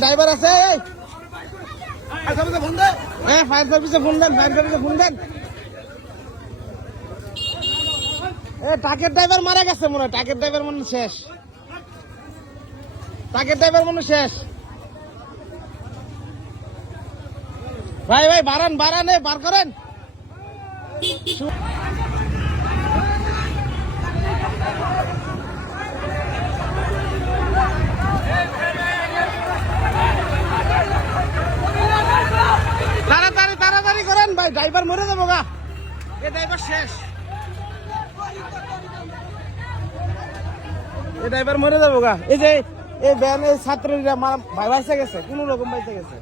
driver আছে fire সার্ভিসে phone দেন ট্রাকের ড্রাইভার মারা গেছে মনে হয় ট্রাকের ড্রাইভার মনে শেষ ভাই বাড়ান বার করেন তাড়াতাড়ি করেন ভাই ড্রাইভার মরে যাবো গা এ ড্রাইভার শেষ এই যে এই ভ্যানের ছাত্রীরা ভাই বাইসে গেছে কোন রকম বাইসে গেছে